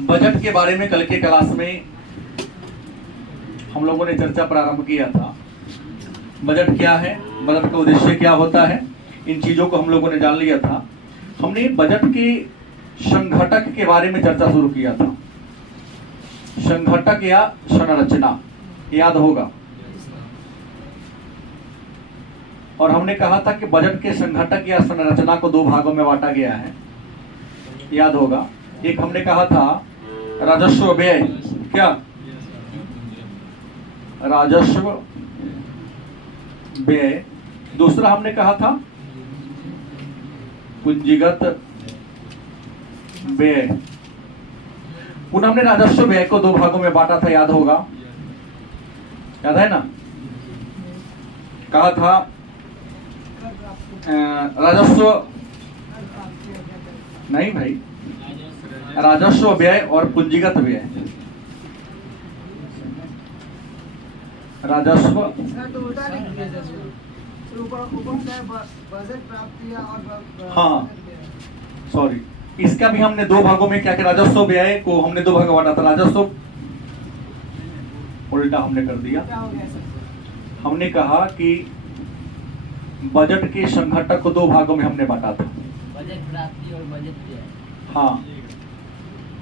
Budget के बारे में कल के क्लास में हम लोगों ने चर्चा प्रारंभ किया था। बजट क्या है, बजट का उद्देश्य क्या होता है, इन चीजों को हम लोगों ने जान लिया था। हमने बजट के संघटक के बारे में चर्चा शुरू किया था। संघटक या संरचना याद होगा। और हमने कहा था कि बजट के संघटक या संरचना को दो भागों में बांटा गया है, याद होगा। एक हमने कहा था राजस्व व्यय, क्या राजस्व व्यय। दूसरा हमने कहा था पूंजीगत व्यय। पुनः हमने राजस्व व्यय को दो भागों में बांटा था, याद होगा, याद है ना। कहा था राजस्व नहीं भाई, राजस्व व्यय और पूंजीगत व्यय। राजस्व हाँ सॉरी, इसका भी हमने दो भागों में क्या किया, राजस्व व्यय को हमने दो भागों में बांटा था। राजस्व उल्टा हमने कर दिया। हमने कहा कि बजट के संघटक को दो भागों में हमने बांटा था, बजट प्राप्ति और बजट व्यय। हाँ,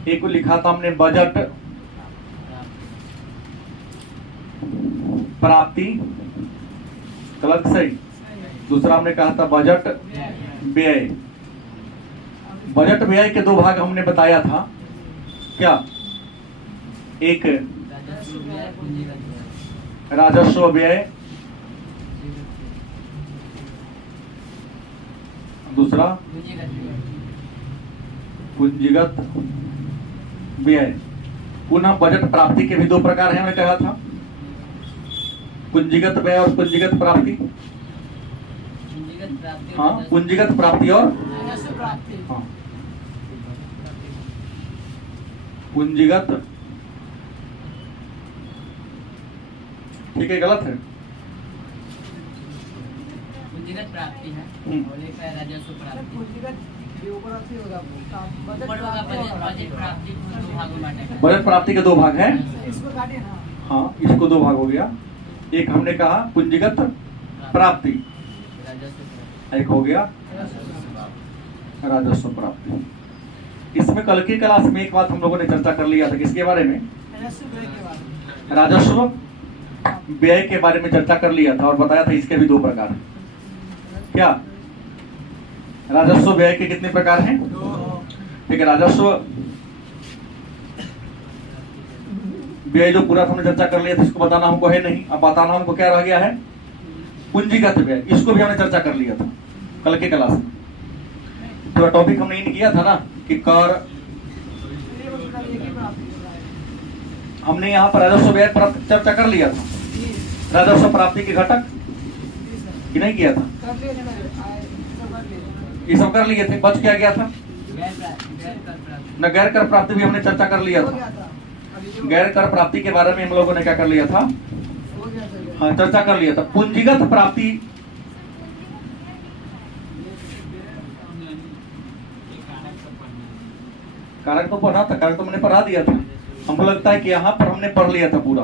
एक को लिखा था हमने बजट प्राप्ति, गलत सही। दूसरा हमने कहा था बजट व्यय। बजट व्यय के दो भाग हमने बताया था, क्या, एक राजस्व व्यय, दूसरा पूंजीगत व्यय। पुनः बजट प्राप्ति के भी दो प्रकार हैं, हमने कहा था, पूंजीगत व्यय और पूंजीगत प्राप्ति। हाँ, पूंजीगत प्राप्ति और हाँ पूंजीगत, ठीक है, गलत है, पूंजीगत प्राप्ति है और एक है राजस्व प्राप्ति। बजट प्राप्ति के दो भाग हैं। हाँ, इसको दो भाग हो गया। एक हमने कहा पूंजीगत प्राप्ति, एक हो गया राजस्व प्राप्ति। इसमें कल की क्लास में एक बात हम लोगों ने चर्चा कर लिया था, किसके बारे में, राजस्व व्यय के बारे में चर्चा कर लिया था और बताया था इसके भी दो प्रकार हैं। क्या, राजस्व व्यय के कितने प्रकार हैं, ठीक है। राजस्व व्यय जो पूरा हमने चर्चा कर लिया था, इसको बताना हमको है नहीं। अब बताना हमको क्या रह गया है, पूंजीगत व्यय। इसको भी हमने चर्चा कर लिया था कल के क्लास में। तो टॉपिक हमने इन किया था ना कि कर, हमने यहाँ पर राजस्व व्यय पर चर्चा कर लिया था, राजस्व प्राप्ति के घटक कि नहीं किया था, ये सब कर लिए थे। बच क्या गया था न, गैर कर प्राप्ति भी हमने चर्चा कर लिया था। गैर कर प्राप्ति के बारे में हम लोगों ने क्या कर लिया था, हाँ, चर्चा कर लिया था। पूंजीगत प्राप्ति, कारक तो पढ़ा था, कारक तो मैंने पढ़ा दिया था। हमको लगता है कि यहाँ पर हमने पढ़ लिया था पूरा।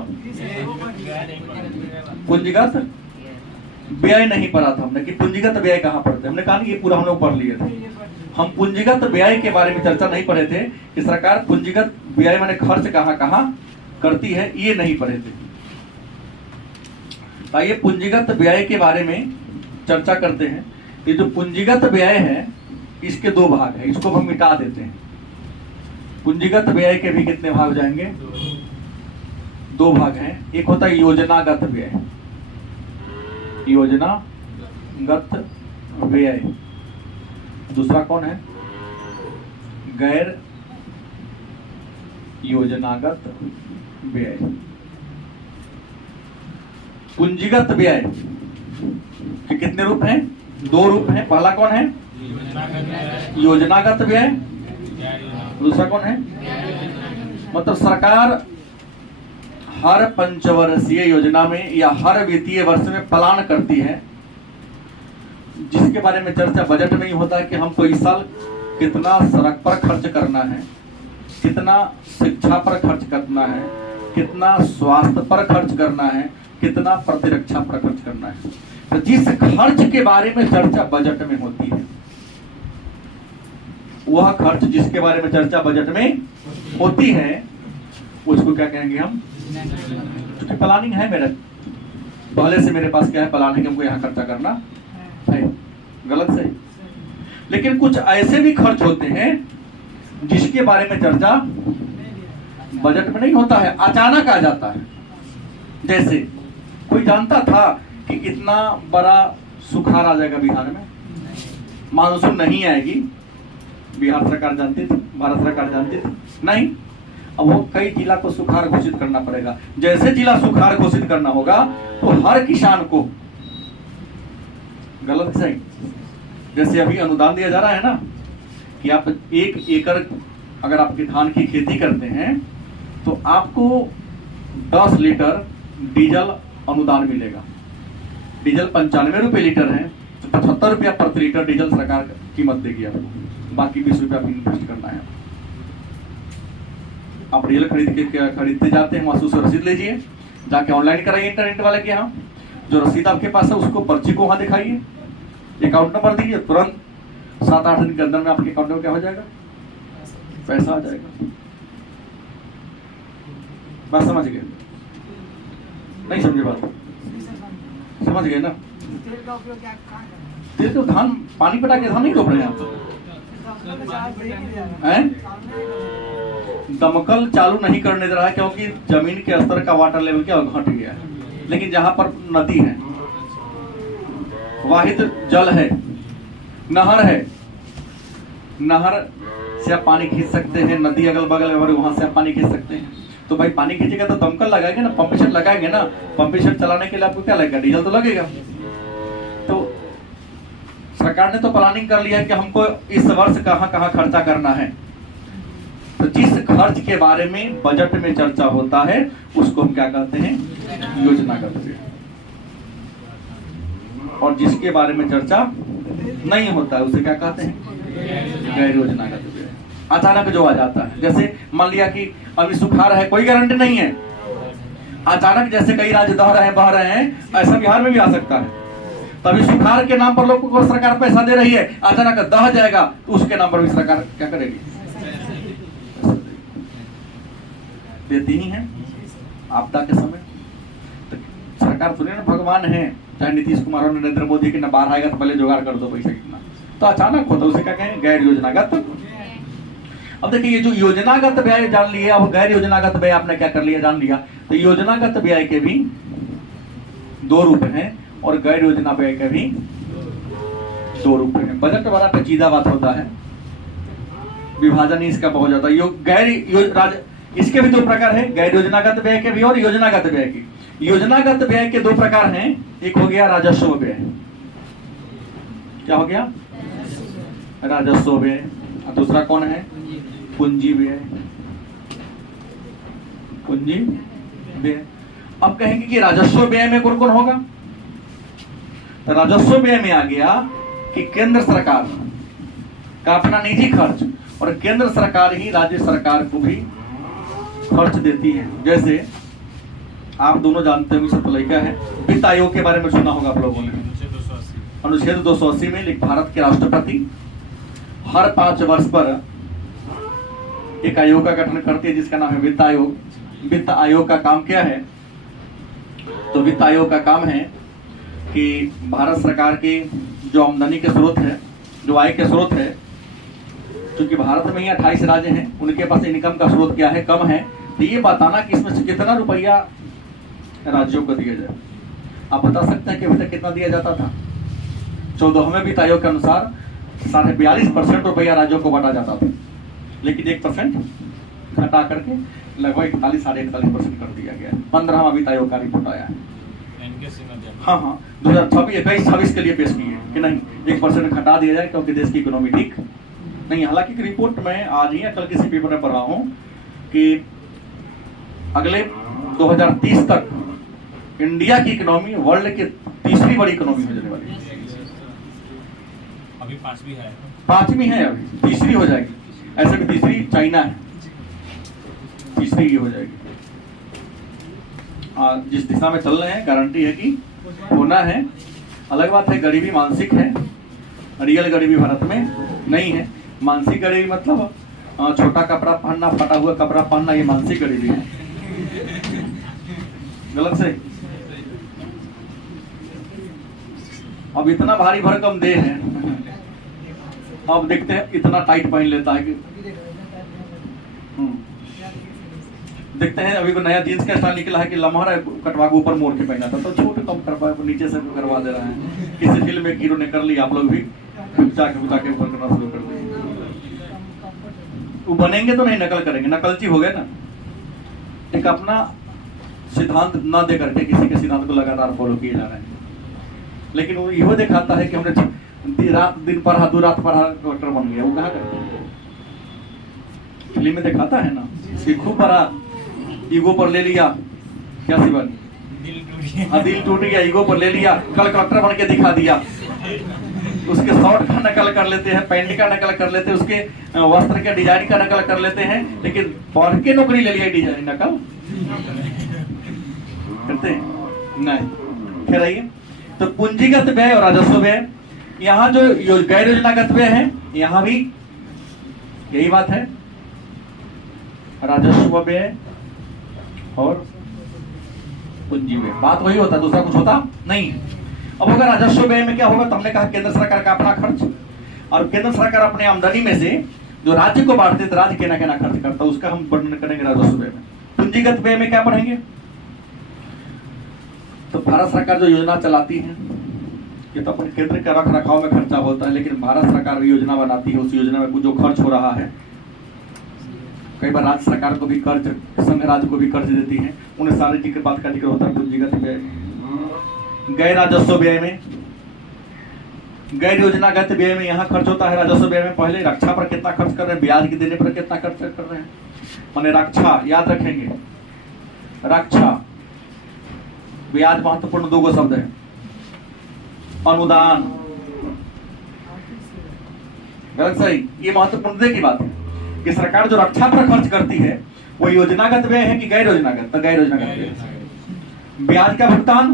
पूंजीगत व्यय नहीं पढ़ा था हमने कि पूंजीगत व्यय कहाँ पढ़ते, हमने कहा ये पूरा हम लोग पढ़ लिए थे। हम पूंजीगत व्यय के बारे में चर्चा नहीं पढ़े थे कि सरकार पूंजीगत व्यय माने खर्च कहाँ कहाँ करती है, ये नहीं पढ़े थे। आइए पूंजीगत व्यय के बारे में चर्चा करते हैं। ये जो पूंजीगत व्यय है इसके दो भाग है, इसको हम मिटा देते हैं। पूंजीगत व्यय के भी कितने भाग जाएंगे, दो भाग हैं। एक होता है योजनागत व्यय, योजनागत व्यय। दूसरा कौन है, गैर योजनागत व्यय। पूंजीगत व्यय के कितने रूप हैं, दो रूप हैं। पहला कौन है, योजनागत व्यय। दूसरा कौन है, मतलब सरकार हर पंचवर्षीय योजना में या हर वित्तीय वर्ष में प्लान करती है, जिसके बारे में चर्चा बजट में ही होता है कि हमको इस साल कितना सड़क पर खर्च करना है, कितना शिक्षा पर खर्च करना है, कितना स्वास्थ्य पर खर्च करना है, कितना प्रतिरक्षा पर खर्च करना है। तो जिस खर्च के बारे में चर्चा बजट में होती है, वह खर्च जिसके बारे में चर्चा बजट में होती है, उसको क्या कहेंगे हम? क्योंकि प्लानिंग है मेरा, पहले से मेरे पास क्या है? प्लान है कि हमको यहाँ खर्चा करना है। गलत सही? लेकिन कुछ ऐसे भी खर्च होते हैं जिसके बारे में चर्चा बजट में नहीं होता है, अचानक आ जाता है। जैसे कोई जानता था कि इतना बड़ा सुखाड़ आ जाएगा बिहार में, मानसून नहीं आएगी? बिहार सरकार जानती थी? भारत सरकार जानती थी? नहीं। अब वो कई जिला को सुखाड़ घोषित करना पड़ेगा। जैसे जिला सुखाड़ घोषित करना होगा तो हर किसान को, गलत सही, जैसे अभी अनुदान दिया जा रहा है ना कि आप 1 एकड़ अगर आपके धान की खेती करते हैं तो आपको 10 लीटर डीजल अनुदान मिलेगा। डीजल 95 रुपए लीटर है तो 75 रुपया प्रति लीटर डीजल सरकार कीमत देगी आपको, बाकी 20 रुपया इन्वेस्ट करना है। आप डीजल खरीदते जाते हैं, वहां से रसीद लीजिए, जाके ऑनलाइन कराइए इंटरनेट वाले के यहाँ। जो रसीद आपके पास है उसको पर्ची को वहां दिखाइए, अकाउंट नंबर दीजिए, तुरंत 7-8 दिन के अंदर में आपके अकाउंट में क्या हो जाएगा? पैसा आ जाएगा। बात समझ गए? नहीं समझे बात? समझ गए ना? तेल तो धान पानी पटा के धान नहीं रोप रहे हैं आप? दमकल चालू नहीं करने दे रहा है क्योंकि जमीन के स्तर का वाटर लेवल क्या घट गया है। लेकिन जहां पर नदी है, वाहिद जल है, नहर है, नहर से आप पानी खींच सकते हैं, नदी अगल बगल वहां से आप पानी खींच सकते हैं। तो भाई पानी खींचेगा तो दमकल लगाएंगे ना, पंप सेट लगाएंगे ना। पंप सेट चलाने के लिए आपको क्या लगेगा? डीजल तो लगेगा। तो सरकार ने तो प्लानिंग कर लिया है कि हमको इस वर्ष कहां कहां खर्चा करना है। तो जिस खर्च के बारे में बजट में चर्चा होता है उसको हम क्या कहते हैं? योजनागत व्यय। और जिसके बारे में चर्चा नहीं होता है उसे क्या कहते हैं? गैर योजनागत व्यय। अचानक जो आ जाता है, जैसे मान लिया कि अभी सुखाड़ है, कोई गारंटी नहीं है, अचानक जैसे कई राज्य बह रहे हैं, ऐसा बिहार में भी आ सकता है। तभी सुखाड़ के नाम पर लोगों को सरकार पैसा दे रही है, अचानक दह जाएगा तो उसके नाम पर भी सरकार क्या करेगी? देती ही है आपदा के समय। तो सरकार सुनिए ना, भगवान है, चाहे नीतीश कुमार और नरेंद्र मोदी की, न बाहर आएगा तो पहले जुगाड़ कर दो पैसा कितना, तो अचानक होता है, उसे क्या कहें? गैर योजनागत। अब देखिए ये जो योजनागत व्यय जान लिया, अब गैर योजनागत व्यय आपने क्या कर लिया? जान लिया। तो योजनागत व्यय के भी 2 रूप हैं और गैर योजना व्यय के भी 2 रूप हैं। बजट बड़ा पेचीदा बात होता है, विभाजन ही इसका बहुत ज्यादा। इसके भी 2 प्रकार है, गैर योजनागत व्यय के भी और योजनागत व्यय के। योजनागत व्यय के 2 प्रकार हैं, एक हो गया राजस्व व्यय। क्या हो गया? राजस्व व्यय। और दूसरा कौन है? पूंजी व्यय। पूंजी व्यय। अब कहेंगे कि राजस्व व्यय में कौन कौन होगा? तो राजस्व व्यय में आ गया कि केंद्र सरकार का अपना निजी खर्च, और केंद्र सरकार ही राज्य सरकार को भी खर्च देती है। जैसे आप दोनों जानते होंगे, सब लड़का है, वित्त आयोग के बारे में सुना होगा आप लोगों ने। अनुच्छेद 280 में भारत के राष्ट्रपति हर 5 वर्ष पर एक आयोग का गठन करती है जिसका नाम है वित्त आयोग। वित्त आयोग का काम क्या है? तो वित्त आयोग का काम है कि भारत सरकार की जो आमदनी के स्रोत है, जो आय के स्रोत है, क्योंकि भारत में ही 28 राज्य हैं, उनके पास इनकम का स्रोत क्या है? कम है। तो ये बताना कि इसमें से कितना रुपया राज्यों को दिया जाए। आप बता सकते हैं कि अभी तक कितना दिया जाता था? 14वें वित्त आयोग के अनुसार 42.5% रुपया राज्यों को बांटा जाता था, लेकिन 1% घटा करके लगभग 41-41.5% कर दिया गया। 15वां वित्त आयोग का रिपोर्ट आया है। हाँ 2026 के लिए पेश किए कि नहीं 1% घटा दिया जाए क्योंकि देश की इकोनॉमी ठीक नहीं। हालांकि रिपोर्ट में आज ही या कल किसी पेपर में पढ़ा हूं कि अगले 2030 तक इंडिया की इकोनॉमी वर्ल्ड की 3री बड़ी इकोनॉमी हो जाने वाली है। अभी 5वीं है, 5वीं है, अभी 3री हो जाएगी। ऐसे भी 3री चाइना है, तीसरी ये हो जाएगी। जिस दिशा में चल रहे हैं गारंटी है कि होना है। अलग बात है गरीबी मानसिक है, रियल गरीबी भारत में नहीं है। मानसिक गरीबी मतलब छोटा कपड़ा पहनना, फटा हुआ कपड़ा पहनना, ये मानसिक गरीबी है। गलत से अब इतना भारी भरकम देह है, अब देखते हैं इतना टाइट पहन लेता है कि देखते हैं अभी को नया जींस का स्टाइल निकला है कि लम्हा कटवा के ऊपर मोड़ के पहना था, तो छोटे कम करवा नीचे से करवा दे रहा है। किसी फिल्म में हीरो ने कर लिया, आप लोग भी उठा के ऊपर करना शुरू कर देंगे। वो बनेंगे तो नहीं, नकल करेंगे, नकलची हो गए ना। एक अपना सिद्धांत न दे करके किसी के सिद्धांत को लगातार फॉलो किए जा रहे हैं। लेकिन वो यह दिखाता है कि हमने रात दिन पढ़ा, 2 रात पढ़ा, डॉक्टर बन गया। वो कहाँ करते हैं? फिल्म में दिखाता है ना, खूब पढ़ा, ईगो पर ले लिया, क्या शिवानी, दिल टूट गया, ईगो पर ले लिया, कल कलेक्टर बन के दिखा दिया। उसके शॉर्ट का नकल कर लेते हैं, पैंट का नकल कर लेते हैं, उसके वस्त्र के डिजाइन का नकल कर लेते हैं, लेकिन पढ़ के नौकरी ले लिया डिजाइन नकल करते हैं नहीं। फिर आइए, तो पूंजीगत व्यय और राजस्व व्यय, यहाँ जो गैर योजनागत व्यय है, यहाँ भी यही बात है, राजस्व व्यय और पूंजी व्यय, बात वही होता है, दूसरा कुछ होता नहीं। अब अगर राजस्व व्यय में क्या होगा, तो हमने कहा केंद्र सरकार का अपना खर्च, और केंद्र सरकार अपने आमदनी में से जो राज्य को बांटते तो राज्य केना केना खर्च करता, उसका हम वर्णन करेंगे राजस्व व्यय में। पूंजीगत व्यय में क्या पढ़ेंगे, तो भारत सरकार जो योजना चलाती है, ये तो अपन केंद्र के रख रखाव में खर्चा होता है, लेकिन भारत सरकार योजना बनाती है, उस योजना में जो खर्च हो रहा है, कई बार राज्य सरकार को भी कर्ज, संघ राज्य को भी कर्ज देती है, उन्हें सारे जिक्र बात का जिक्र होता है पूंजीगत व्यय। गैर राजस्व व्यय में, गैर योजनागत व्यय में यहाँ खर्च होता है राजस्व व्यय में। पहले रक्षा पर कितना खर्च कर रहे हैं, ब्याज के देने पर कितना खर्च कर रहे हैं, माने रक्षा, याद रखेंगे, रक्षा, ब्याज महत्वपूर्ण 2 शब्द है, अनुदान, गलत सही, ये महत्वपूर्ण की बात है कि सरकार जो रक्षा पर खर्च करती है वो योजनागत व्यय है कि गैर योजनागत, तो गैर योजनागत व्यय। ब्याज का भुगतान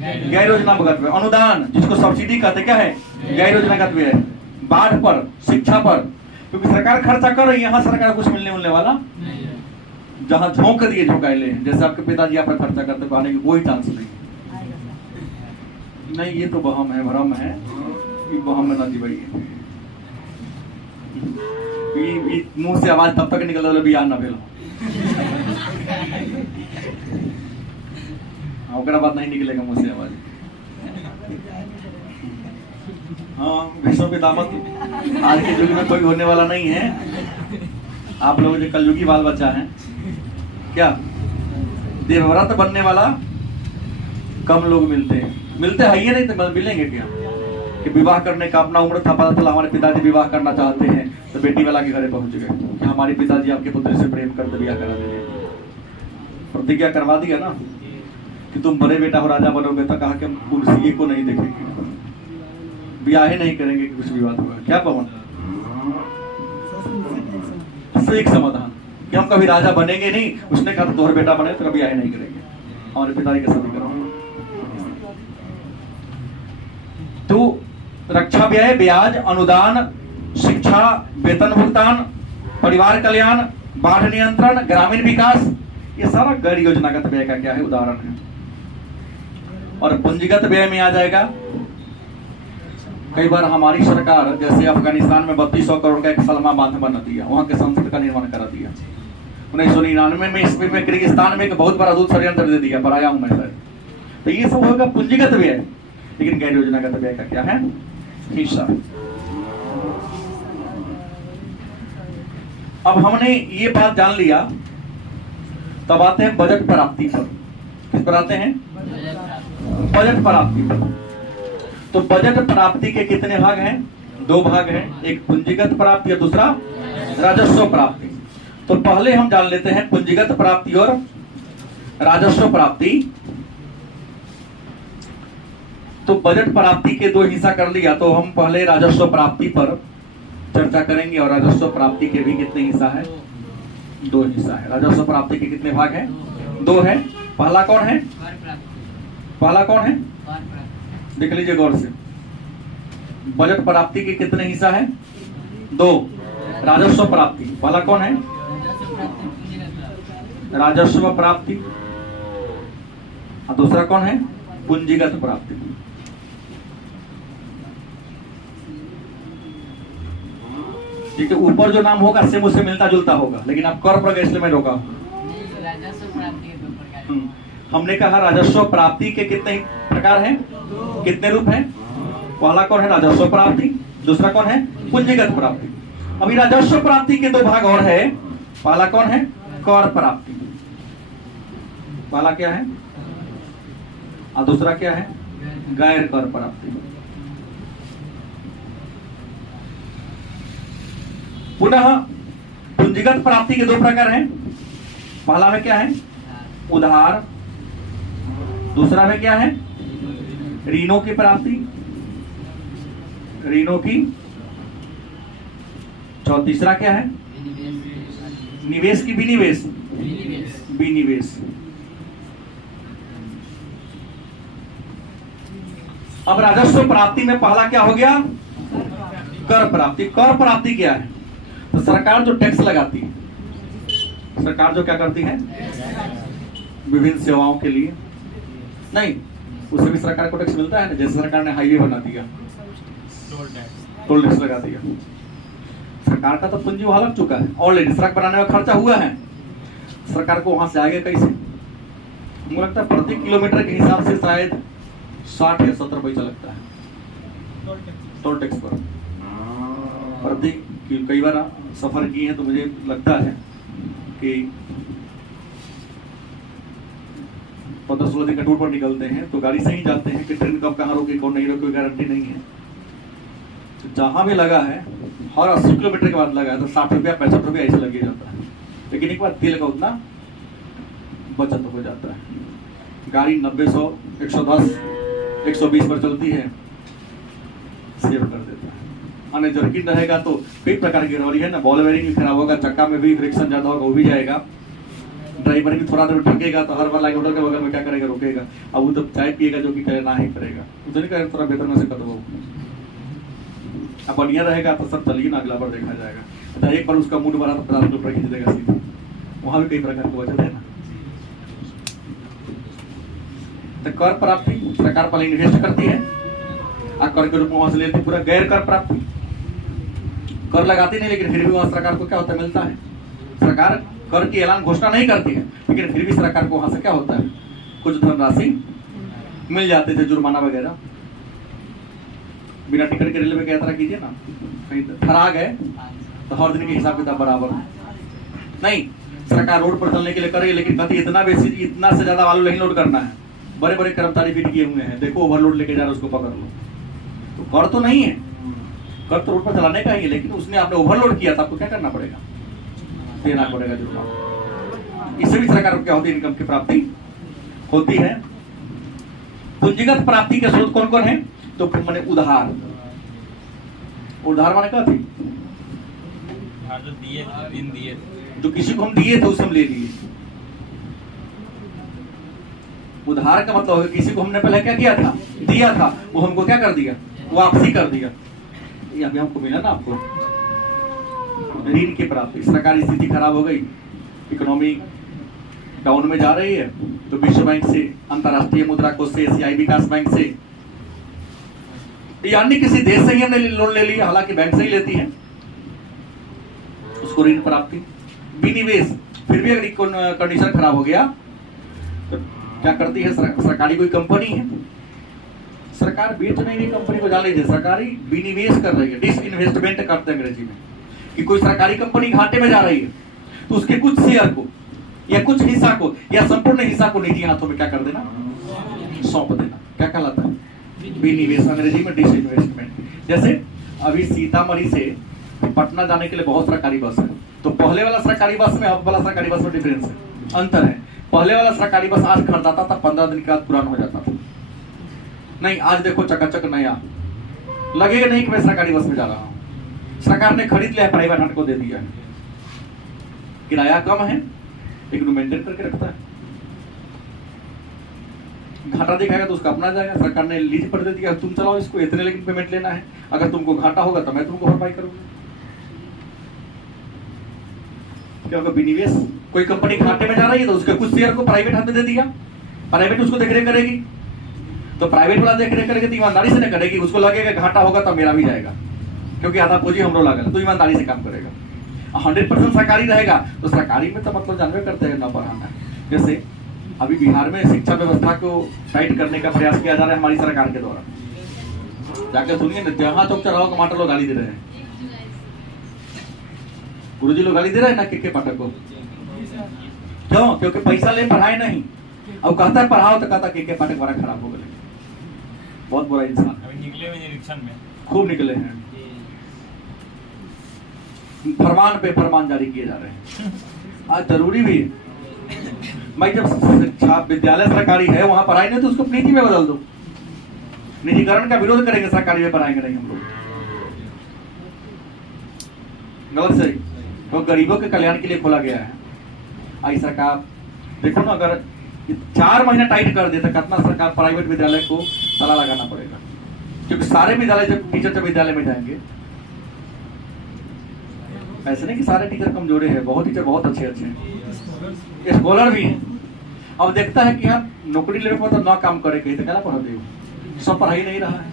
गैर योजनागत व्यय। अनुदान जिसको सब्सिडी कहते क्या है, गैर योजनागत व्यय। बाढ़ पर, शिक्षा पर, क्योंकि सरकार खर्चा कर रही है, यहाँ सरकार कुछ मिलने वाला, जहां झोंक दिए झोंकाइले हैं, जैसे आपके पिताजी आप पर खर्चा करते, पाने की कोई चांस नहीं, ये तो वहम है, भ्रम है, ये वहम में ना जीवाइए। मुंह से आवाज तब तक निकल रहा बियाह ना भेल, ओकरा बात नहीं निकलेगा मुंह से आवाज। हाँ, भैंसों की दामत आज के युग में कोई होने वाला नहीं है। आप लोग जो कलयुगी बाल बच्चा है, क्या देवव्रत बनने वाला कम लोग मिलते हैं, मिलते है ये नहीं तो मिलेंगे क्या, कि विवाह करने का अपना उम्र था, पता चला हमारे पिताजी विवाह करना चाहते हैं, तो बेटी वाला के घरे पहुंच गए कि हमारे पिताजी आपके पुत्र से प्रेम करते विवाह करा देंगे। प्रतिज्ञा करवा दिया ना कि तुम बड़े बेटा हो, राजा बनोगे, तो कहा कि हम कुर्सी को नहीं देखेंगे, ब्याह ही नहीं करेंगे कि कुछ विवाद होगा। क्या पवन एक समाधान कि हम कभी राजा बनेंगे नहीं, उसने कहा तो तुम्हारा बेटा बने तो कभी ब्याह नहीं करेंगे, हमारे पिताजी के साथ करो। तो रक्षा व्यय, ब्याज, अनुदान, शिक्षा, वेतन भुगतान, परिवार कल्याण, बाढ़ नियंत्रण, ग्रामीण विकास, ये सारा गैर योजनागत व्यय का क्या है, उदाहरण है। और पूंजीगत व्यय में आ जाएगा, कई बार हमारी सरकार जैसे अफगानिस्तान में 3200 करोड़ का एक सलमा बांध बना दिया, वहां के संसद का निर्माण करा दिया। 1999 में ईस्वी में किर्गिस्तान में एक बहुत बड़ा दूध षड्यंत्र दे दिया, पढ़ाया हूं मैं सर। तो ये सब होगा पूंजीगत व्यय, लेकिन गैर योजनागत व्यय का क्या है, हिस्सा। अब हमने ये बात जान लिया, तब आते हैं बजट प्राप्ति पर। किस पर आते हैं, बजट प्राप्ति पर। तो बजट प्राप्ति के कितने भाग हैं, 2 भाग हैं, एक पूंजीगत प्राप्ति और दूसरा राजस्व प्राप्ति। तो पहले हम जान लेते हैं पूंजीगत प्राप्ति और राजस्व प्राप्ति। तो बजट प्राप्ति के 2 हिस्सा कर लिया, तो हम पहले राजस्व प्राप्ति पर चर्चा करेंगे और राजस्व प्राप्ति के भी कितने हिस्सा है दो हिस्सा है। राजस्व प्राप्ति के कितने भाग हैं? दो है। पहला कौन है? कर प्राप्ति। पहला कौन है? कर प्राप्ति। देख लीजिए गौर से, बजट प्राप्ति के कितने हिस्सा है? दो। राजस्व प्राप्ति पहला कौन है? राजस्व प्राप्ति पूंजीगत प्राप्ति। राजस्व प्राप्ति, और दूसरा कौन है? पूंजीगत प्राप्ति। ठीक है, ऊपर जो नाम होगा सेम उससे मिलता जुलता होगा, लेकिन आप कर पर इसलिए मैं रोका। नहीं, राजस्व प्राप्ति के दो प्रकार हैं। हमने कहा राजस्व प्राप्ति के कितने प्रकार हैं? कितने रूप हैं? पहला कौन है? राजस्व प्राप्ति। दूसरा कौन है? पूंजीगत प्राप्ति। अभी राजस्व प्राप्ति के दो भाग और है। पहला कौन है? कर प्राप्ति। पहला क्या है और दूसरा क्या है? गैर कर प्राप्ति। पुनः पूंजीगत प्राप्ति के दो प्रकार हैं। पहला में क्या है? उधार। दूसरा में क्या है? ऋणों की प्राप्ति, ऋणों की। तीसरा क्या है? निवेश की विनिवेश, विनिवेश। अब राजस्व प्राप्ति में पहला क्या हो गया? कर प्राप्ति। कर प्राप्ति क्या है? तो सरकार जो टैक्स लगाती है, सरकार जो क्या करती है विभिन्न सेवाओं के लिए, नहीं उससे भी सरकार को टैक्स मिलता है ना। जैसे सरकार ने हाईवे बना दिया, टोल टैक्स लगा दिया, सरकार का तो पूंजी वहां लग चुका है ऑलरेडी। सड़क बनाने में खर्चा हुआ है, सरकार को वहां से आगे कैसे? मुझे लगता है प्रति किलोमीटर के हिसाब से शायद 60 या 70 पैसा लगता है टोल टैक्स पर प्रति। कई बार सफर किए हैं तो मुझे लगता है कि 15-16 दिन का टूर पर निकलते हैं तो गाड़ी से ही जाते हैं कि ट्रेन कब कहाँ रोके, कौन नहीं रोके, कोई गारंटी नहीं है। तो जहां भी लगा है हर 80 किलोमीटर के बाद लगा है तो 60 रुपया 65 रुपया ऐसे लगे जाता है, लेकिन एक बार तेल का उतना बचत हो जाता है। गाड़ी 90, 100, 110, 120 पर चलती है, सेव कर देता है। अन्य जर्किन रहेगा तो कई प्रकार की गड़बड़ी है ना, बॉल बेयरिंग भी खराब होगा, चक्का में भी फ्रिक्शन ज्यादा होगा, वो भी जाएगा। ड्राइवर भी थोड़ा देर ठकेगा तो हर बार लाइट होटल के बगल में क्या करेगा? रोकेगा। अब वो तो चाय पिएगा जो कि करना ही करेगा, तो नहीं करेगा थोड़ा बेहतर में से कदम। अब बढ़िया रहेगा तो सब चलिए ना, अगला बार देखा जाएगा। तो एक बार उसका मूड बना तो 50 किलोमीटर खींच देगा सीधा, वहां भी कई प्रकार की वजह है ना। तो कर प्राप्ति सरकार पहले इन्वेस्ट करती है और कर के रूप में वहां से लेती है। पूरा गैर कर प्राप्ति, कर लगाती नहीं लेकिन फिर भी वहां सरकार को क्या होता है? मिलता है। सरकार कर की ऐलान घोषणा नहीं करती है लेकिन फिर भी सरकार को वहां से क्या होता है? कुछ धनराशि मिल जाते थे, जुर्माना वगैरह। बिना टिकट के रेलवे की यात्रा कीजिए ना, कहीं ठहरा गए तो हर दिन के हिसाब किताब बराबर नहीं। सरकार रोड पर चलने के लिए करेगी लेकिन कहती इतना बेसी, इतना से ज्यादा वालू नहीं लोड करना है। बड़े बड़े कर्मचारी फिट किए हुए हैं, देखो ओवरलोड लेके जा रहे उसको पकड़ लो। तो कर तो नहीं है, कर तो रोड पर चलाने का ही है, लेकिन उसने आपने ओवरलोड किया था, आपको क्या करना पड़ेगा? देना पड़ेगा जुर्माना। इससे भी सरकार को क्या होती है? इनकम की प्राप्ति होती है। पूंजीगत प्राप्ति के स्रोत कौन कौन है? तो माने उधार। उधार माने क्या थी? जो किसी को हम दिए थे उसे हम ले लिए। उधार का मतलब है किसी को हमने पहले क्या किया था? दिया था, वो हमको क्या कर दिया? वापसी कर दिया। ये अभी हमको मिला ना आपको ऋण की प्राप्ति। सरकारी स्थिति खराब हो गई, इकोनॉमी डाउन में जा रही है, तो विश्व बैंक से, अंतरराष्ट्रीय मुद्रा कोष से, एशियाई विकास बैंक से, यानी किसी देश से ही हमने लोन ले लिया, हालांकि बैंक से ही लेती है, उसको ऋण प्राप्ति। विनिवेश, फिर भी अगर कंडीशन खराब हो गया तो क्या करती है? सरकारी कोई कंपनी है, सरकार बेच नहीं रही कंपनी को, जान लीजिए सरकारी विनिवेश कर रही है, डिसइन्वेस्टमेंट करते हैं अंग्रेजी में, कि कोई सरकारी कंपनी घाटे में जा रही है तो उसके कुछ शेयर को या कुछ हिस्सा को या संपूर्ण हिस्सा को निजी हाथों में क्या कर देना? सौंप देना। क्या कहलाता है? विनिवेश, अंग्रेजी में डिसइन्वेस्टमेंट। जैसे अभी सीतामढ़ी से पटना जाने के लिए बहुत सरकारी बस है, तो पहले वाला सरकारी बस में अब वाला सरकारी बस में डिफरेंस है, अंतर है। पहले वाला सरकारी बस आज खरीदाता था, 15 दिन के बाद पुराना हो जाता था। नहीं, आज देखो चकाचक नया, लगेगा नहीं कि मैं सरकारी बस में जा रहा हूं। सरकार ने खरीद लिया, प्राइवेट हट को दे दिया। किराया कम है लेकिन वो मेंटेन करके रखता है। घाटा दिखाएगा तो उसका अपना जाएगा। सरकार ने लीज पर दे दिया, तुम चलाओ इसको, इतने लेकिन पेमेंट लेना है, अगर तुमको घाटा होगा तो मैं तुमको भरपाई करूंगा। क्या होगा? विनिवेश। कोई कंपनी घाटे में जा रही है तो उसके कुछ शेयर को प्राइवेट हाथ में दे दिया, प्राइवेट उसको देखरेख करेगी, तो प्राइवेट वाला देखरेख करेगी तो ईमानदारी से नहीं करेगी। उसको लगेगा घाटा होगा तो मेरा भी जाएगा, क्योंकि आधा पूंजी हमरो लागल, तो ईमानदारी से काम करेगा। 100% सरकारी रहेगा तो सरकारी में तो मतलब जानवे करते हैं ना पढ़ाना। जैसे अभी बिहार में शिक्षा व्यवस्था को टाइट करने का प्रयास किया जा रहा है हमारी सरकार के द्वारा। जाके सुनिए ना, जहां चौक चौराहों को मास्टर लोग गाली दे रहे हैं, गुरुजी लोग गाली दे रहे हैं ना के पाठक को। क्यों? क्योंकि पैसा ले पढ़ाए नहीं, अब कहता है पढ़ाओ तो कहता के पाठक बड़ा खराब हो गए। बहुत बुरा इंसान। अभी निकले हुए निरीक्षण में खूब खूब निकले हैं, फरमान पे फरमान जारी किए जा रहे हैं। आज जरूरी भी है। भाई जब शिक्षा विद्यालय सरकारी है वहां पढ़ाई नहीं तो उसको निजी में बदल दो। निजीकरण का विरोध करेंगे, सरकारी में पढ़ाएंगे नहीं हम लोग। गलत सही तो गरीबों के कल्याण के लिए खोला गया है। आई सरकार देखो ना, अगर 4 महीना टाइट कर दे तो कितना सरकार प्राइवेट विद्यालय को ताला लगाना पड़ेगा, क्योंकि सारे विद्यालय जब टीचर जब विद्यालय में जाएंगे, ऐसे नहीं कि सारे टीचर कमजोरे हैं, बहुत टीचर बहुत अच्छे अच्छे हैं, स्कॉलर भी हैं। अब देखता है कि हम नौकरी लेने पर तो ना काम करे, कहीं तो क्या पढ़ाते हो, सब पढ़ाई नहीं रहा है।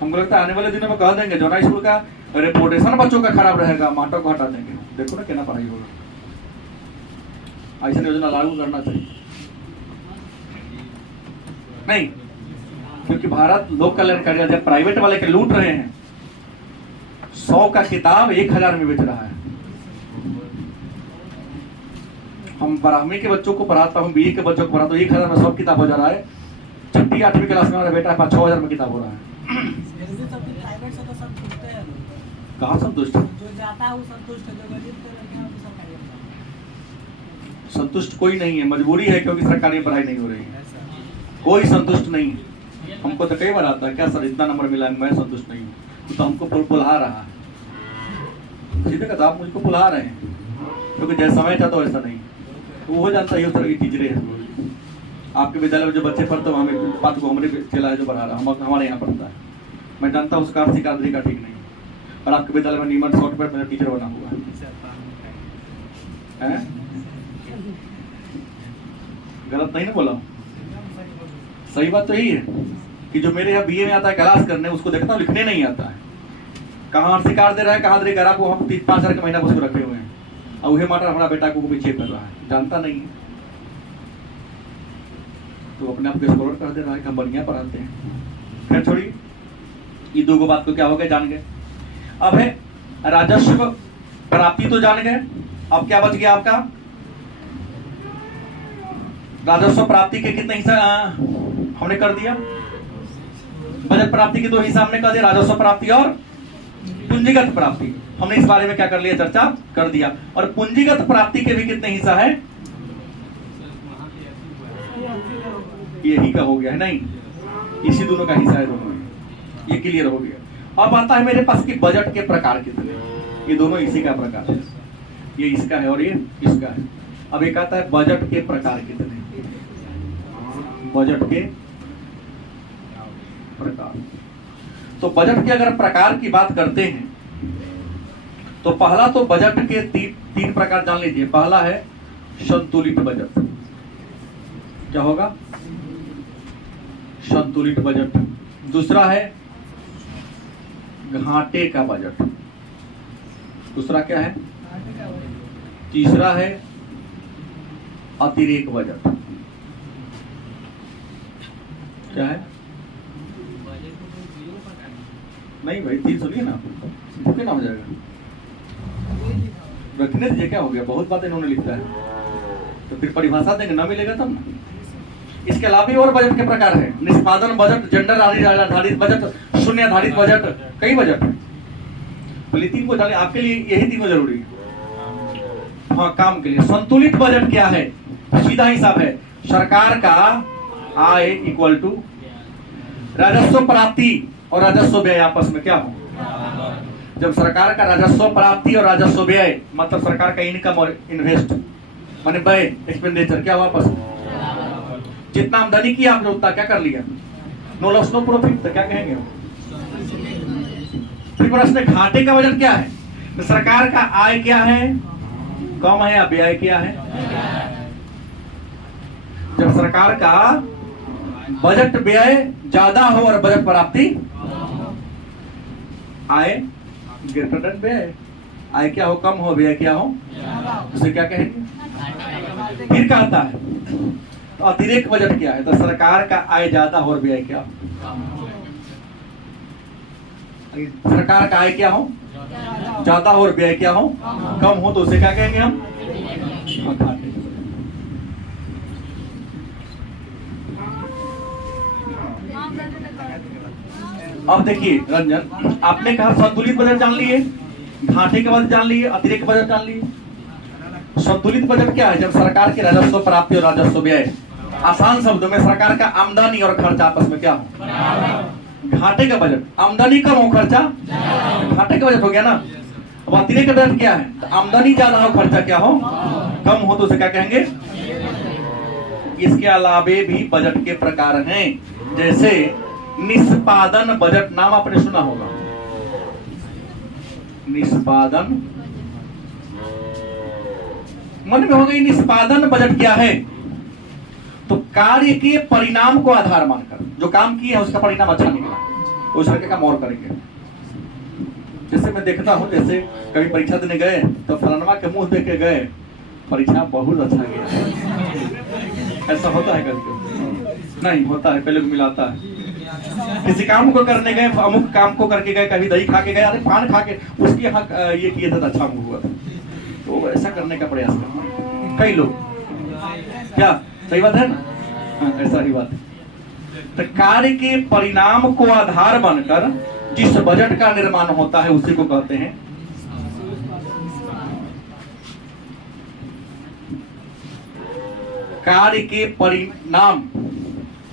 हमको लगता है आने वाले दिनों में कह देंगे जो ना स्कूल का रेपुटेशन बच्चों का खराब रहेगा, मास्टर को हटा देंगे। देखो ना कितना पढ़ाई होगा। ऐसा योजना लागू करना चाहिए नहीं, क्योंकि भारत लोक कल्याणकारी जब प्राइवेट वाले के लूट रहे हैं। 100 का किताब 1000 में बेच रहा है। हम 12वीं के बच्चों को पढ़ाता हूँ, BE के बच्चों को पढ़ाता हूँ, 1000 में सब किताब हो जा रहा है। 6ठी 8वीं क्लास में हमारा बेटा 5-6 हजार में किताब हो रहा है। प्राइवेट से तो संतुष्ट है, कहाँ संतुष्ट है? जो जाता है वो संतुष्ट है, जो गरीब तो लड़कियां वो सरकारी में। संतुष्ट कोई नहीं है, मजबूरी है, क्योंकि सरकारी में पढ़ाई नहीं हो रही है। कोई संतुष्ट नहीं है। हमको तो कई बार आता है, क्या सर इतना नंबर मिला है, मैं संतुष्ट नहीं हूँ, तो हमको बुला रहा है। सीधे कहता आप मुझको बुला रहे हैं, क्योंकि जैसा समय चाहता हो ऐसा नहीं। तो वो जानता है, उस तरह की टीचरें हैं। आपके विद्यालय में जो बच्चे पढ़ते हैं, हमें बात को हमारे चला है जो पढ़ा रहा है, हमारे यहाँ पढ़ता है। मैं जानता हूँ उसका आर्थिक आदरी का ठीक नहीं, और आपके विद्यालय में नीमन सॉफ्टवेयर मेरा टीचर बना हुआ है। गलत नहीं ना बोला? सही बात तो यही है कि जो मेरे यहाँ BA में आता है क्लास करने, उसको देखता हूँ लिखने नहीं आता है। कहाँ आर्थिक कार्ड दे रहा है, कहाँ दे करा को हम 3-5 हजार का महीना उसको रखे हुए हैं, और वही माटर हमारा बेटा को भी चेक कर रहा है, जानता नहीं है। तो अपने आप को स्कॉलर कर दे रहा है, कंपनियां पढ़ाते हैं। फिर छोड़िए, ये 2 बात को क्या हो गए जान गए। अब है राजस्व प्राप्ति तो जान गए। अब क्या बच गया आपका? राजस्व प्राप्ति के कितने हिस्सा हमने कर दिया? बजट प्राप्ति के 2 हिस्सा हमने कर दिया, राजस्व प्राप्ति और पूंजीगत प्राप्ति। हमने इस बारे में क्या कर लिया, चर्चा कर दिया। और पूंजीगत प्राप्ति के भी कितने हिस्सा है? यही का हो गया है नहीं, इसी दोनों का हिस्सा है, दोनों ये क्लियर हो गया। अब आता है मेरे पास कि बजट के प्रकार कितने। ये दोनों इसी का प्रकार है, ये इसका है और ये इसका है। अब एक आता है बजट के प्रकार कितने। बजट के प्रकार, तो बजट के अगर प्रकार की बात करते हैं तो पहला तो बजट के 3 प्रकार जान लीजिए। पहला है संतुलित बजट। क्या होगा? संतुलित बजट। दूसरा है घाटे का बजट। दूसरा क्या है? तीसरा है अतिरेक बजट। क्या है? नहीं भाई 3 सुनिए ना, भूखे ना हो जाएगा, रखने दीजिए। क्या हो गया, बहुत बात इन्होंने लिखा है, तो फिर परिभाषा देंगे ना, मिलेगा तब ना। इसके अलावा और बजट के प्रकार है। निष्पादन बजट, जेंडर आधारित बजट, शून्य आधारित बजट, कई बजट है। पहले 3 को जाने, आपके लिए यही 3 जरूरी है। हाँ, काम के लिए। संतुलित बजट क्या है? सीधा हिसाब है, सरकार का आय इक्वल टू राजस्व प्राप्ति और राजस्व व्यय आपस में क्या हो, जब सरकार का राजस्व प्राप्ति और राजस्व व्यय, मतलब सरकार का इनकम और इन्वेस्ट माने व्यय एक्सपेंडिचर, क्या वापस जितना आमदनी किया आपने उतना क्या कर लिया, नो लॉस नो प्रॉफिट, तो क्या कहेंगे। फिर प्रश्न घाटे का वजन क्या है, तो सरकार का आय क्या है, कम है या व्यय क्या है। जब सरकार का बजट व्यय ज्यादा हो और बजट प्राप्ति, आय ग्रेटर देन व्यय, आय क्या हो कम हो व्यय क्या हो, उसे क्या कहेंगे। फिर कहता है तो अतिरेक बजट क्या है, तो सरकार का आय ज्यादा हो और व्यय क्या हो, सरकार का आय क्या हो ज्यादा हो और व्यय क्या हो कम हो, तो उसे क्या कहेंगे हम, घाटे। अब देखिए रंजन, आपने कहा संतुलित बजट जान लिए, घाटे का बजट जान लिए, अतिरिक्त बजट जान लिए। संतुलित बजट क्या है, जब सरकार के राजस्व प्राप्ति और राजस्व व्यय, आसान शब्दों में सरकार का आमदनी और खर्चा आपस में क्या हो। घाटे का बजट आमदनी कम हो खर्चा घाटे का बजट हो गया ना। अब अतिरिक्त बजट क्या है, तो आमदनी ज्यादा हो खर्चा क्या हो कम हो, तो उसे क्या कहेंगे। इसके अलावे भी बजट के प्रकार हैं, जैसे निष्पादन बजट, नाम आपने सुना होगा। निष्पादन मन में होगा, निष्पादन बजट क्या है, तो कार्य के परिणाम को आधार मानकर जो काम किए है उसका परिणाम अच्छा निकला, उस तरह के काम और करेंगे। जैसे मैं देखता हूँ, जैसे कभी परीक्षा देने गए तो फलानवा के मुंह देख के गए, परीक्षा बहुत अच्छा गया। ऐसा होता है कभी नहीं होता है, पहले को मिलाता है। किसी काम को करने गए, अमुक काम को करके गए, कभी दही खा के गए, अरे पान खा के उसके यहाँ ये किए थे तो अच्छा हुआ था, तो ऐसा करने का प्रयास करना कई लोग, क्या सही बात है ना। हाँ, ऐसा ही बात है। तो कार्य के परिणाम को आधार बनकर जिस बजट का निर्माण होता है उसी को कहते हैं कार्य के परिणाम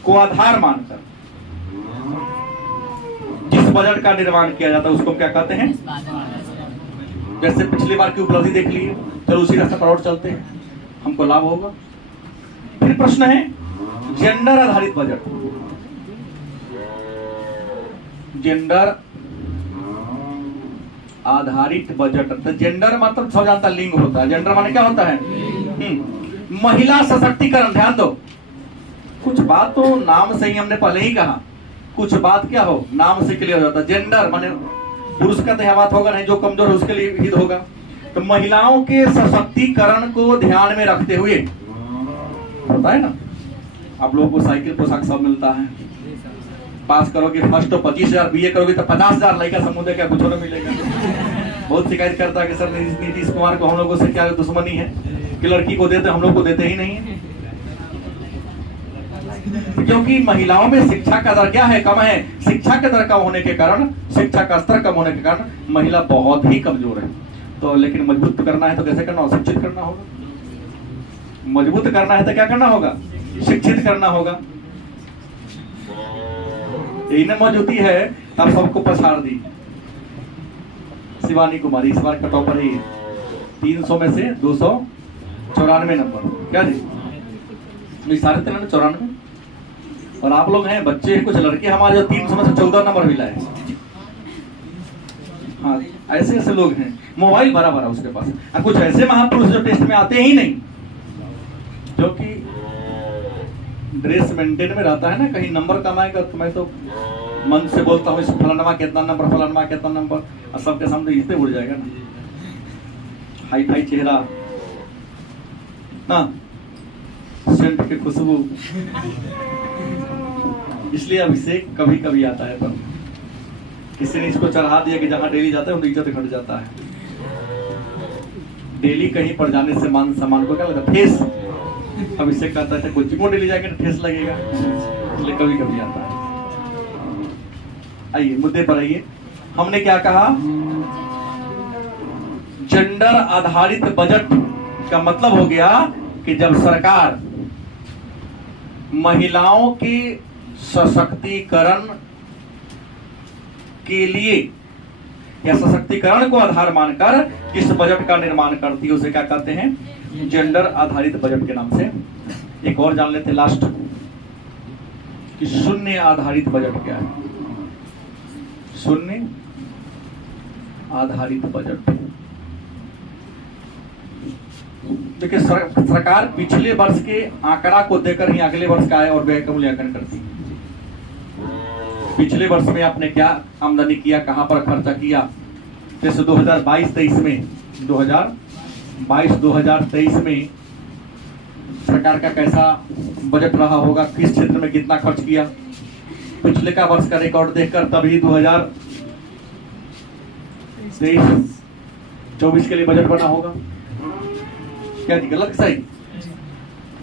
को आधार मानकर जिस बजट का निर्माण किया जाता है उसको क्या कहते हैं। जैसे पिछली बार की उपलब्धि देख लिए, चलो उसी रास्ते पर और चलते हैं, हमको लाभ होगा। फिर प्रश्न है जेंडर आधारित बजट। जेंडर आधारित बजट, तो जेंडर मतलब सब जानता लिंग होता है। जेंडर माने क्या होता है, महिला सशक्तिकरण। ध्यान दो, कुछ बात तो नाम से ही हमने पहले ही कहा, कुछ बात क्या हो नाम से क्लियर हो जाता है। जेंडर माने पुरुष का तो बात होगा नहीं, जो कमजोर है उसके लिए हित होगा। तो महिलाओं के सशक्तिकरण को ध्यान में रखते हुए होता है ना, आप लोगों को साइकिल पोशाक सब मिलता है, पास करोगे फर्स्ट तो 25,000, बीए करोगे तो 50,000, लड़का समुदाय क्या कुछ नहीं मिलेगा। बहुत शिकायत करता है कि सर नीतीश कुमार को हम लोगों से क्या दुश्मनी है कि लड़की को देते हम लोग को देते ही नहीं है। क्योंकि महिलाओं में शिक्षा का दर क्या है, कम है। शिक्षा का दर कम होने के कारण, शिक्षा का स्तर कम होने के कारण महिला बहुत ही कमजोर है। तो लेकिन मजबूत करना है तो कैसे करना होगा, शिक्षित करना होगा। मजबूत करना है तो क्या करना होगा, शिक्षित करना होगा। यही न मौजूदी है तब सबको पछाड़ दी। शिवानी कुमारी इस बार कटॉपर ही है, 300 में से 294 नंबर, क्या जी सारे 94। और आप लोग हैं बच्चे हैं, कुछ लड़के हमारे जो 300 में से 14 नंबर मिला है। हाँ, ऐसे ऐसे लोग हैं, मोबाइल भरा भरा उसके पास। और कुछ ऐसे महापुरुष जो टेस्ट में आते ही नहीं, क्योंकि ड्रेस मेंटेन में रहता है ना, कहीं नंबर कमाएगा तो मैं तो मन से बोलता हूँ फलाना कितना नंबर, फलाना कितना नंबर, और सबके सामने इतने उड़ जाएगा ना। हाई फाई चेहरा ना, सेंट की खुशबू, इसलिए अभिषेक कभी कभी आता है। पर किसी ने इसको चढ़ा दिया कि जहां डेली जाता है उनकी इज्जत घट जाता है। डेली कहीं पर जाने से मान सम्मान को क्या लगता है, ठेस। अभिषेक कहता है कोचिंग में डेली जाएंगे तो ठेस लगेगा, इसलिए कभी कभी आता है। आइए मुद्दे पर आइए। हमने क्या कहा, जेंडर आधारित बजट का मतलब हो गया कि जब सरकार महिलाओं के सशक्तिकरण के लिए या सशक्तिकरण को आधार मानकर किस बजट का निर्माण करती है उसे क्या कहते हैं? जेंडर आधारित बजट के नाम से। एक और जान लेते लास्ट कि शून्य आधारित बजट क्या है? शून्य आधारित बजट देखिए, सरकार पिछले वर्ष के आंकड़ा को देकर ही अगले वर्ष का आय और व्यय का मूल्यांकन करती है। पिछले वर्ष में आपने क्या आमदनी किया, कहां पर खर्चा किया, जैसे 2022-23 में सरकार का कैसा बजट रहा होगा, किस क्षेत्र में कितना खर्च किया, पिछले का वर्ष का रिकॉर्ड देखकर तभी 2023-24 के लिए बजट बना होगा। क्या गलत सही?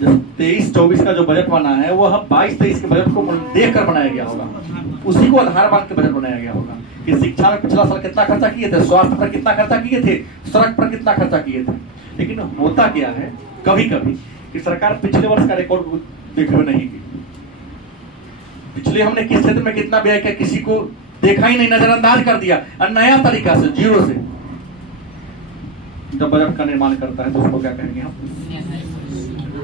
जो 23-24 का जो बजट बना है वह 22-23 के बजट को देखकर बनाया गया होगा, उसी को आधार मान के बजट बनाया गया होगा कि शिक्षा में पिछला साल कितना खर्चा किए थे, स्वास्थ्य पर कितना खर्चा किए थे, सड़क पर कितना खर्चा किए थे। लेकिन होता क्या है कभी कभी कि सरकार पिछले वर्ष का रिकॉर्ड देखे हुए नहीं, पिछले हमने किस क्षेत्र में कितना व्यय किया किसी को देखा ही नहीं, नजरअंदाज कर दिया, और नया तरीका से जीरो से जब बजट का निर्माण करता है तो उसको क्या कहेंगे हम?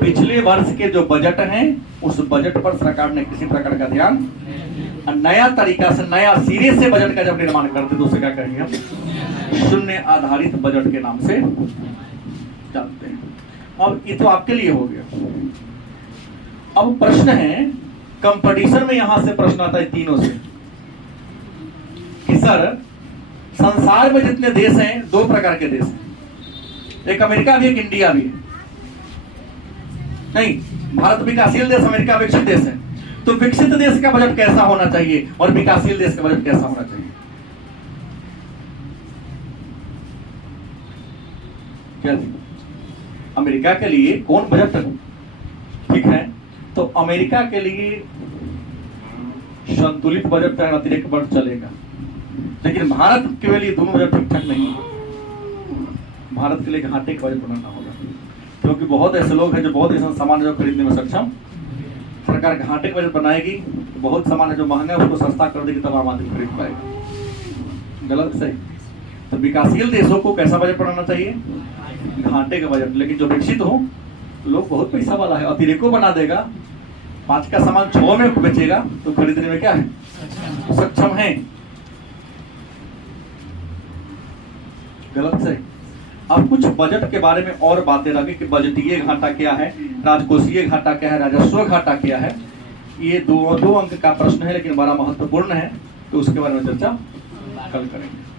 पिछले वर्ष के जो बजट हैं उस बजट पर सरकार ने किसी प्रकार का ध्यान, नया तरीका से नया सिरे से बजट का जब निर्माण करते तो उसे क्या कहेंगे हम? शून्य आधारित बजट के नाम से जानते हैं। अब ये तो आपके लिए हो गया। अब प्रश्न है, कंपटीशन में यहां से प्रश्न आता है तीनों से कि सर संसार में जितने देश हैं दो प्रकार के देश हैं, एक अमेरिका भी एक इंडिया भी है। नहीं, भारत विकासशील देश, अमेरिका विकसित देश है। तो विकसित देश का बजट कैसा होना चाहिए और विकासशील देश का बजट कैसा होना चाहिए? क्या अमेरिका के लिए कौन बजट ठीक है? तो अमेरिका के लिए संतुलित बजट का अतिरिक्त बजट चलेगा, लेकिन भारत के लिए दोनों बजट ठीक ठाक नहीं है। भारत के लिए घाटे का बजट बनाना होगा, क्योंकि बहुत ऐसे लोग हैं जो बहुत ऐसा सामान जो खरीदने में सक्षम, सरकार घाटे का बजट बनाएगी तो बहुत सामान है जो महंगा है उसको सस्ता कर देगी, तब आम आदमी खरीद पाएगा। गलत सही? तो विकासशील देशों को कैसा बजट बनाना चाहिए? घाटे का बजट। लेकिन जो विकसित हो लोग बहुत पैसा वाला है, अतिरिक्त बना देगा, 5 का सामान 6 में बेचेगा तो खरीदने में क्या है? सक्षम है। गलत सही? अब कुछ बजट के बारे में और बातें लगे कि बजटीय घाटा क्या है, राजकोषीय घाटा क्या है, राजस्व घाटा क्या है। ये दो अंक का प्रश्न है लेकिन बड़ा महत्वपूर्ण है, तो उसके बारे में चर्चा कल करेंगे।